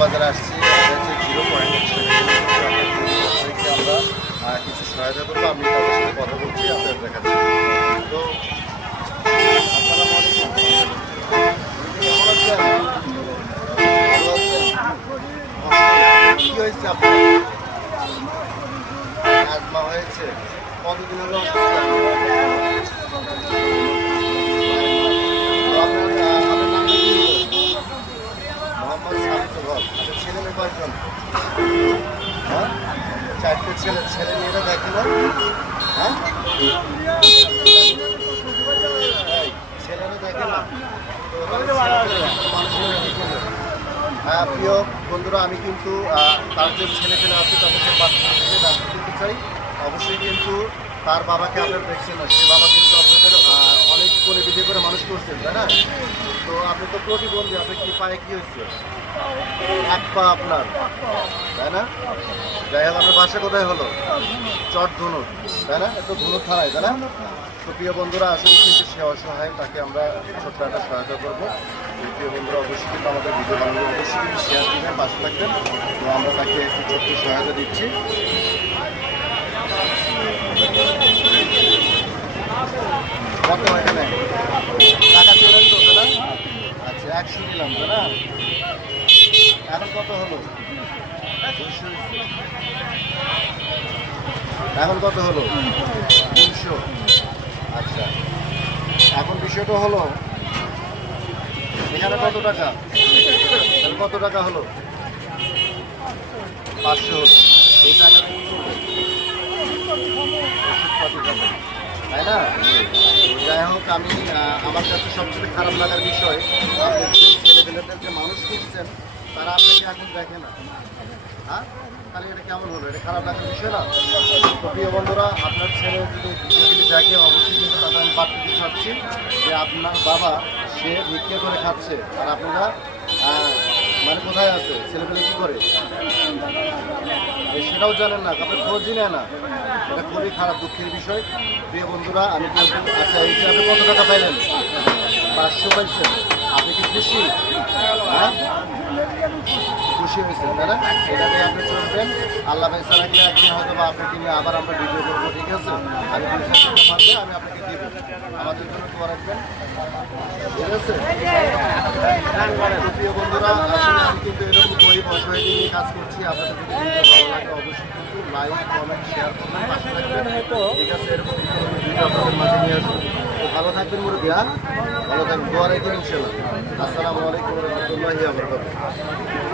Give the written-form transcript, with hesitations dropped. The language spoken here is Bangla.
বাজারে আসছি, এটা হচ্ছে 0 পয়েন্ট। আমরা কিছু সহায়তা করবো, আমি তাদের সাথে কথা বলছি, আপনাদের দেখাচ্ছি। তো আসসালামু আলাইকুম, কেমন আছেন? ভালো আছেন? কি হয়েছে আপনার? আজমা হয়েছে? কতদিন হলো? ছেলে মেয়ে কয়েকজন? হ্যাঁ, 4টে ছেলে। ছেলে মেয়েরা দেখে না? হ্যাঁ, ছেলেরা দেখে না? হ্যাঁ প্রিয় বন্ধুরা, আমি কিন্তু তার যে ছেলে পেলে আছে তাদেরকে বাচ্চা দিতে চাই। অবশ্যই কিন্তু তার বাবাকে আপনারা দেখছেন না, সে বাবা কিন্তু আপনাদের অনেক করে বিধি করে মানুষ করছেন, তাই না? তো আপনি তো প্রতিবন্ধী, আপনার কি পায়ে কি হয়েছে? এক পা আপনার, তাই না? যাই হোক, আপনার বাসা কোথায় হলো? চট ধনুক, তাই না? তো ধনুক থানায়, তাই না? তো প্রিয় বন্ধুরা, আসলে কিন্তু সে অসহায়, তাকে আমরা ছোট্ট একটা সহায়তা করবো। প্রিয় বন্ধুরা, অবশ্যই কিন্তু আমাদের ভিডিও বানালে অবশ্যই কিন্তু শেয়ার দিবেন, পাশে থাকবেন। তো আমরা তাকে একটু ছোট্ট সহায়তা দিচ্ছি। কত এখানে টাকা চলেন তো, তাই না? আচ্ছা, 100 দিলাম, তাই না? এখন কত হলো? এখন কত হলো? 300। আচ্ছা, এখন বিষয়টা হলো এখানে কত টাকা, কত টাকা হলো? 500 হলো। এই টাকা কি করবে? তাই না? যাই হোক, আমি আমার কাছে সবচেয়ে খারাপ লাগার বিষয়, আপনি যে ছেলেপেলেদেরকে মানুষ করছেন তারা আপনাকে এখন দেখে না। হ্যাঁ, তাহলে এটা কেমন হলো? এটা খারাপ লাগার বিষয় না? তো প্রিয় বন্ধুরা, আপনার ছেলে যদি দেখে, অবশ্যই কিন্তু তাদের আমি বাড়তে দিতে চাচ্ছি যে আপনার বাবা সে ভিক্ষা করে খাচ্ছে, আর আপনারা মানে কোথায় আছে, ছেলেপেলে কী করে সেটাও জানেন না, আপনার খোঁজই নেয় না। এটা খুবই খারাপ, দুঃখের বিষয়। প্রিয় বন্ধুরা, আমি কিন্তু আচ্ছা, এই যে আপনি কত টাকা পাইলেন? 500 পাইছেন। আপনি কি খুশি? হ্যাঁ, খুশি হয়েছেন, তাই না? এটা নিয়ে আপনি চলবেন। আল্লাহ পয়সা রাখলে একদিন হয়তো বা আপনাকে নিয়ে আবার আমরা ভিডিও করবো, ঠিক আছে? আমি পারলে আমি আপনাকে দেবো, আমাদের জন্য দোয়া রাখবেন, ঠিক আছে? প্রিয় বন্ধুরা, আসলে আমি কিন্তু এরকম গরিব অসহায় নিয়ে কাজ করছি। আপনাদের যদি ভালো লাগে, অবশ্যই কিন্তু লাইক, কমেন্ট, শেয়ার করবেন, পাশে থাকবেন, ঠিক আছে? এরকম ভিডিও আপনাদের মাঝে নিয়ে আসবো। ভালো থাকবেন মুরব্বী, হ্যাঁ? ভালো থাকবেন, দোয়া রাখবেন ইনশাল্লাহ। আসসালামু আলাইকুম ওয়া রাহমাতুল্লাহি ওয়া বারাকাতুহু।